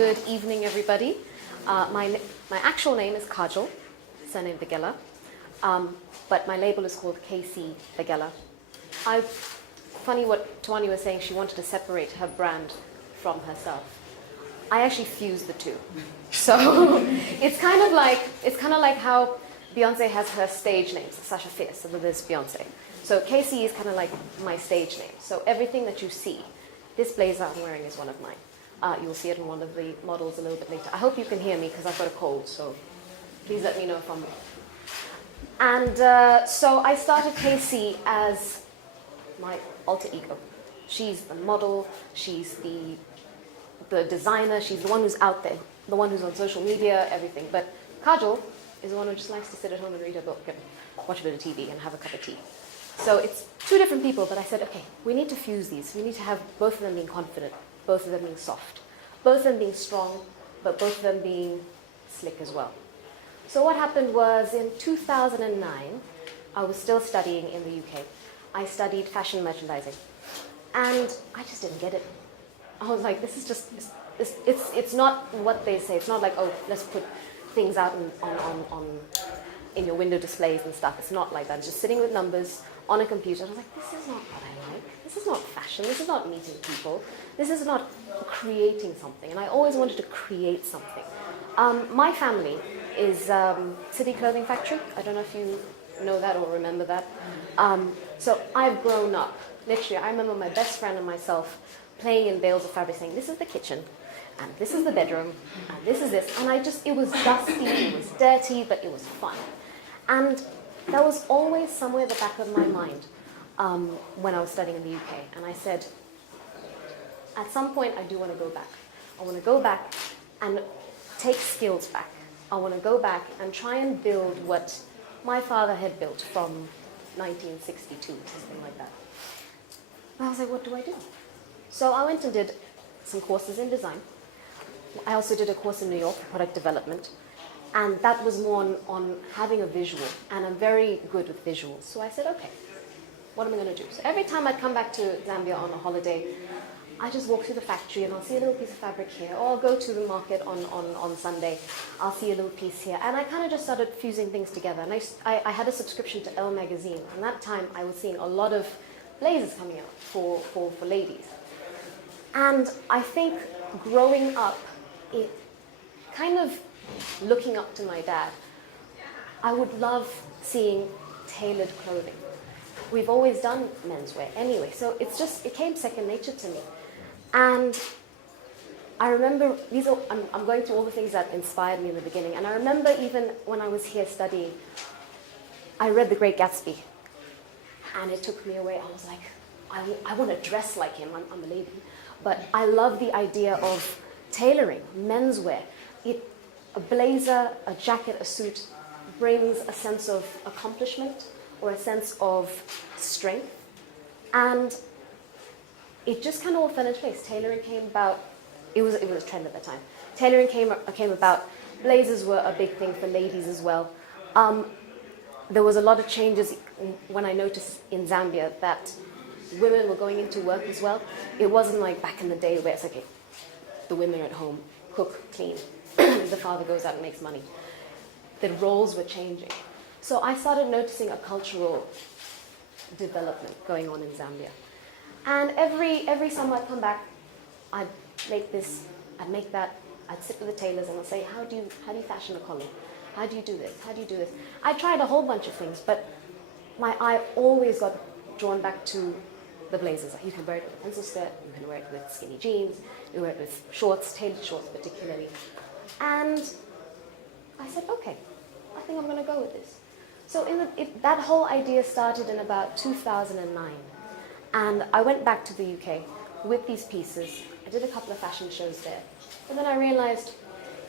Good evening, everybody. My actual name is Kajal, surname Vaghela, but my label is called KC Vaghela. Funny what Tawani was saying, she wanted to separate her brand from herself. I actually fused the two. So it's kind of like how Beyonce has her stage name, Sasha Fierce, so there's Beyonce. So KC is kind of like my stage name. So everything that you see, this blazer I'm wearing is one of mine. You'll see it in one of the models a little bit later. I hope you can hear me because I've got a cold, so please let me know if I'm wrong. And so I started KC as my alter ego. She's the model, she's the designer, she's the one who's out there, the one who's on social media, everything. But Kajal is the one who just likes to sit at home and read a book and watch a bit of TV and have a cup of tea. So it's two different people, but I said, okay, we need to fuse these. We need to have both of them being confident, both of them being soft, both of them being strong, but both of them being slick as well. So what happened was in 2009, I was still studying in the UK. I studied fashion merchandising, and I just didn't get it. I was like, this is just, it's not what they say. It's not like, oh, let's put things out in your window displays and stuff. It's not like that. It's just sitting with numbers on a computer. I was like, this is not what I like. This is not fashion. This is not meeting people. This is not creating something. And I always wanted to create something. My family is City Clothing Factory. I don't know if you know that or remember that. So I've grown up. Literally, I remember my best friend and myself playing in bales of fabric saying, this is the kitchen, and this is the bedroom, and this is this. And it was dusty, it was dirty, but it was fun. And that was always somewhere at the back of my mind when I was studying in the UK. And I said, at some point, I do want to go back. I want to go back and take skills back. I want to go back and try and build what my father had built from 1962, something like that. And I was like, what do I do? So I went and did some courses in design. I also did a course in New York, product development. And that was more on having a visual. And I'm very good with visuals. So I said, okay, what am I going to do? So every time I'd come back to Zambia on a holiday, I just walk through the factory and I'll see a little piece of fabric here. Or I'll go to the market on Sunday. I'll see a little piece here. And I kind of just started fusing things together. And I had a subscription to Elle magazine. And that time I was seeing a lot of blazers coming out for ladies. And I think growing up, it kind of looking up to my dad, I would love seeing tailored clothing. We've always done menswear anyway, so it came second nature to me. And I remember, I'm going through all the things that inspired me in the beginning, and I remember even when I was here studying, I read The Great Gatsby, and it took me away. I was like, I want to dress like him, I'm a lady. But I love the idea of tailoring, menswear. A blazer, a jacket, a suit brings a sense of accomplishment or a sense of strength. And it just kind of all fell into place. Tailoring came about, it was a trend at the time. Tailoring came about, blazers were a big thing for ladies as well. There was a lot of changes when I noticed in Zambia that women were going into work as well. It wasn't like back in the day where it's like, okay, the women are at home, cook, clean. The father goes out and makes money. The roles were changing. So I started noticing a cultural development going on in Zambia. And every summer I'd come back, I'd make this, I'd make that, I'd sit with the tailors and I'd say, how do you fashion a collar? How do you do this? How do you do this? I tried a whole bunch of things, but my eye always got drawn back to the blazers. You can wear it with a pencil skirt, you can wear it with skinny jeans, you can wear it with shorts, tailored shorts particularly. And I said, okay, I think I'm going to go with this. So that whole idea started in about 2009. And I went back to the UK with these pieces. I did a couple of fashion shows there. But then I realized,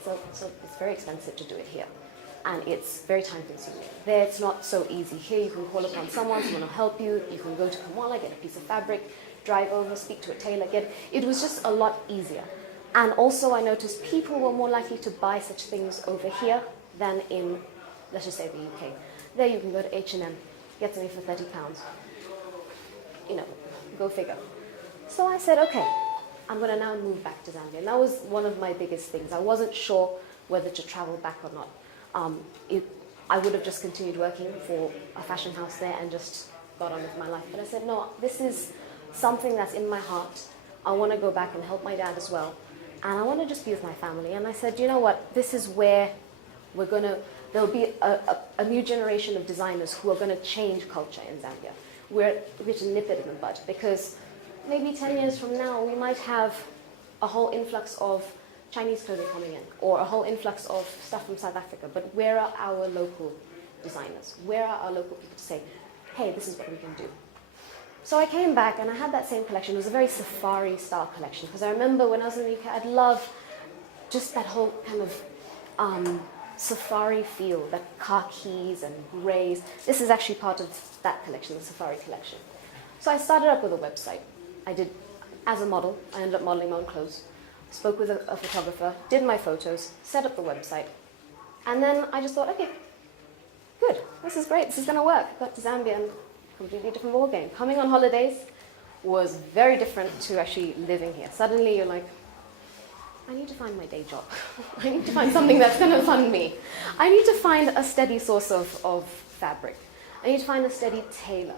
so it's very expensive to do it here. And it's very time consuming. There it's not so easy. Here you can call upon someone will help you. You can go to Kamala, get a piece of fabric, drive over, speak to a tailor. It was just a lot easier. And also I noticed people were more likely to buy such things over here than in, let's just say, the UK. There you can go to H&M, get something for £30. You know, go figure. So I said, okay, I'm going to now move back to Zambia. And that was one of my biggest things. I wasn't sure whether to travel back or not. I would have just continued working for a fashion house there and just got on with my life. But I said, no, this is something that's in my heart. I want to go back and help my dad as well. And I want to just be with my family. And I said, you know what, this is where there'll be a new generation of designers who are going to change culture in Zambia. We're to nip it in the bud, because maybe 10 years from now, we might have a whole influx of Chinese clothing coming in, or a whole influx of stuff from South Africa. But where are our local designers? Where are our local people to say, hey, this is what we can do? So I came back and I had that same collection. It was a very safari style collection, because I remember when I was in the UK, I'd love just that whole kind of safari feel, that khakis and greys. This is actually part of that collection, the safari collection. So I started up with a website. I did, as a model, I ended up modeling my own clothes, spoke with a photographer, did my photos, set up the website, and then I just thought, okay, good, this is great, this is going to work. Got to Zambia and completely different ballgame. Coming on holidays was very different to actually living here. Suddenly you're like, I need to find my day job. I need to find something that's going to fund me. I need to find a steady source of fabric. I need to find a steady tailor.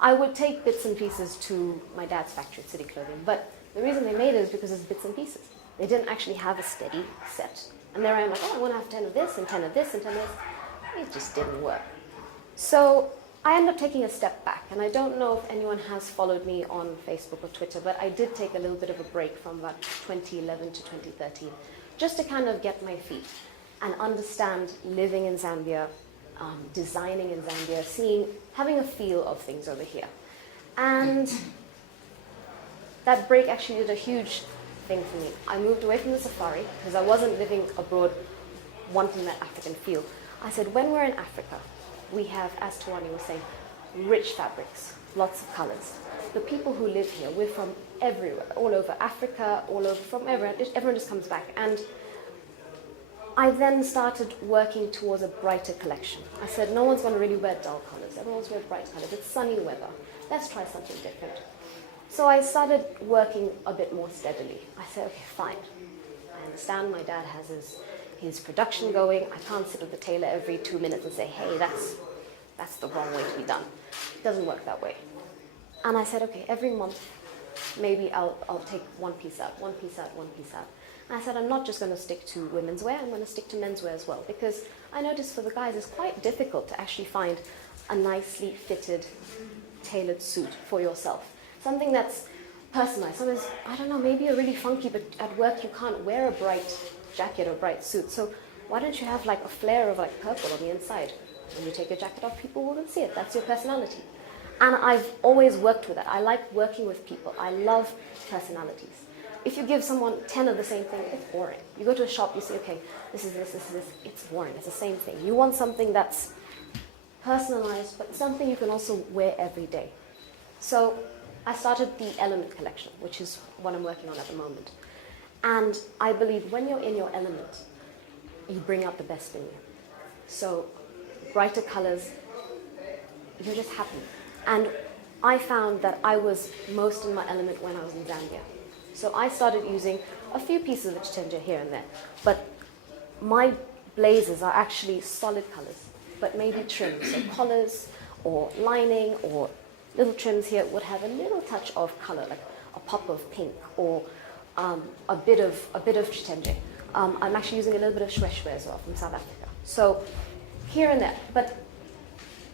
I would take bits and pieces to my dad's factory, City Clothing, but the reason they made it is because it's bits and pieces. They didn't actually have a steady set. And there I am like, oh, I want to have 10 of this and 10 of this and 10 of this. It just didn't work. So I ended up taking a step back, and I don't know if anyone has followed me on Facebook or Twitter, but I did take a little bit of a break from about 2011 to 2013, just to kind of get my feet and understand living in Zambia, designing in Zambia, having a feel of things over here. And that break actually did a huge thing for me. I moved away from the safari because I wasn't living abroad wanting that African feel. I said, when we're in Africa, we have, as Tawani was saying, rich fabrics, lots of colors. The people who live here, we're from everywhere, all over Africa, all over, from everywhere. Everyone just comes back. And I then started working towards a brighter collection. I said, no one's going to really wear dull colors. Everyone's wear bright colors. It's sunny weather. Let's try something different. So I started working a bit more steadily. I said, okay, fine. I understand my dad has his production going. I can't sit with the tailor every 2 minutes and say, hey, that's the wrong way to be done. It doesn't work that way. And I said, okay, every month, maybe I'll take one piece out, one piece out, one piece out. And I said, I'm not just going to stick to women's wear, I'm going to stick to menswear as well. Because I noticed for the guys, it's quite difficult to actually find a nicely fitted, tailored suit for yourself. Something that's personalized. Sometimes, I don't know, maybe you're really funky, but at work you can't wear a bright jacket or bright suit. So why don't you have like a flare of like purple on the inside? When you take your jacket off, people wouldn't see it. That's your personality. And I've always worked with that. I like working with people. I love personalities. If you give someone 10 of the same thing, it's boring. You go to a shop, you say, okay, this is this, this is this. It's boring. It's the same thing. You want something that's personalized, but something you can also wear every day. So I started the Element collection, which is what I'm working on at the moment. And I believe when you're in your element, you bring out the best in you. So brighter colors, you're just happy. And I found that I was most in my element when I was in Zambia. So I started using a few pieces of chitenja here and there. But my blazers are actually solid colors, but maybe trims. So collars or lining or little trims here would have a little touch of color, like a pop of pink or a bit of chitenje. I'm actually using a little bit of shweshwe as well from South Africa. So here and there. But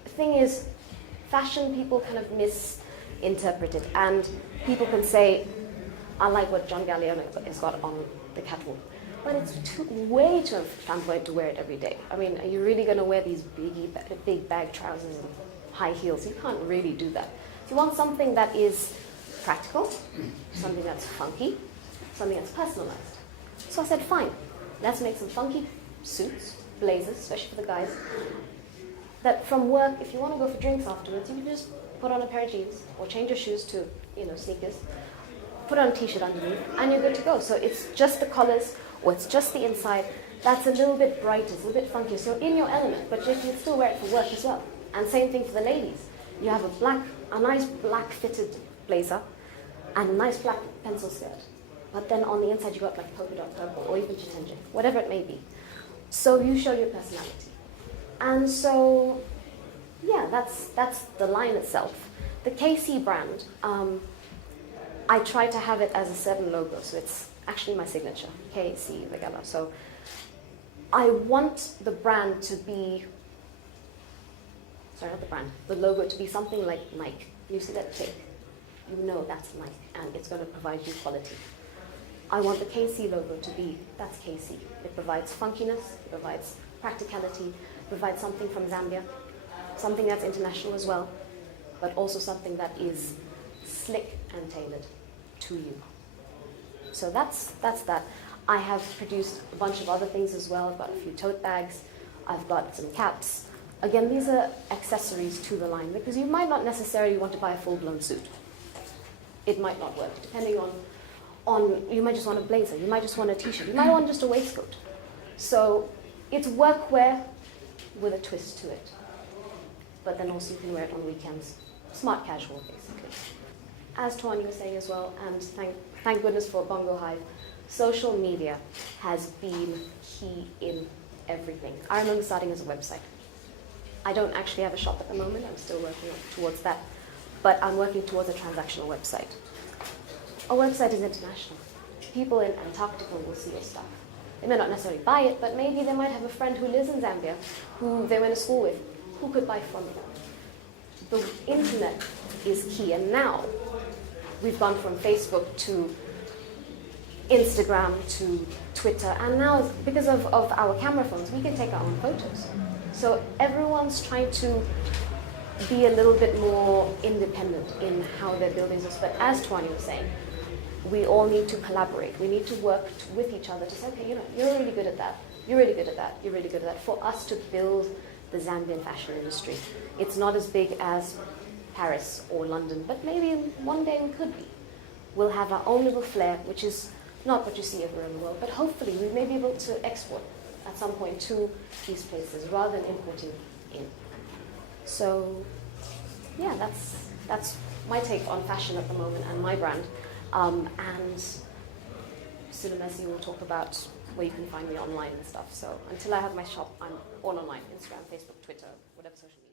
the thing is, fashion people kind of misinterpret it. And people can say, I like what John Galliano has got on the catwalk. But it's way too flamboyant to wear it every day. I mean, are you really going to wear these big bag trousers and high heels? You can't really do that. If you want something that is practical, something that's funky, something that's personalized. So I said, fine, let's make some funky suits, blazers, especially for the guys, that from work, if you want to go for drinks afterwards, you can just put on a pair of jeans or change your shoes to, sneakers, put on a t-shirt underneath, and you're good to go. So it's just the collars, or it's just the inside, that's a little bit brighter, it's a little bit funkier. So you're in your element, but you can still wear it for work as well. And same thing for the ladies. You have a nice black fitted blazer and a nice black pencil skirt. but then on the inside you got like polka dot purple or even chitenge, whatever it may be. So you show your personality. And so, yeah, that's the line itself. The KC brand, I try to have it as a certain logo, so it's actually my signature, KC Vaghela. So I want the brand to be, sorry, not the brand, the logo to be something like Nike. You see that tick, you know that's Nike, and it's going to provide you quality. I want the KC logo to be, that's KC. It provides funkiness, it provides practicality, it provides something from Zambia, something that's international as well, but also something that is slick and tailored to you. So that's that. I have produced a bunch of other things as well. I've got a few tote bags, I've got some caps. Again, these are accessories to the line because you might not necessarily want to buy a full-blown suit. It might not work, depending on, you might just want a blazer, you might just want a t-shirt, you might want just a waistcoat. So it's workwear with a twist to it. But then also you can wear it on weekends. Smart casual, basically. As Tawani was saying as well, and thank goodness for Bongohive, social media has been key in everything. I remember starting as a website. I don't actually have a shop at the moment, I'm still working towards that, but I'm working towards a transactional website. Our website is international. People in Antarctica will see your stuff. They may not necessarily buy it, but maybe they might have a friend who lives in Zambia, who they went to school with, who could buy from them. The internet is key, and now we've gone from Facebook to Instagram to Twitter, and now because of our camera phones, we can take our own photos. So everyone's trying to be a little bit more independent in how they're building this. But as Tawani was saying, we all need to collaborate. We need to work with each other to say, okay, you know, you're really good at that, you're really good at that, you're really good at that, for us to build the Zambian fashion industry. It's not as big as Paris or London, but maybe one day we could be. We'll have our own little flair, which is not what you see everywhere in the world, but hopefully we may be able to export at some point to these places rather than importing in. So, yeah, that's my take on fashion at the moment and my brand. And Sulemesi will talk about where you can find me online and stuff. So until I have my shop, I'm all online, Instagram, Facebook, Twitter, whatever social media.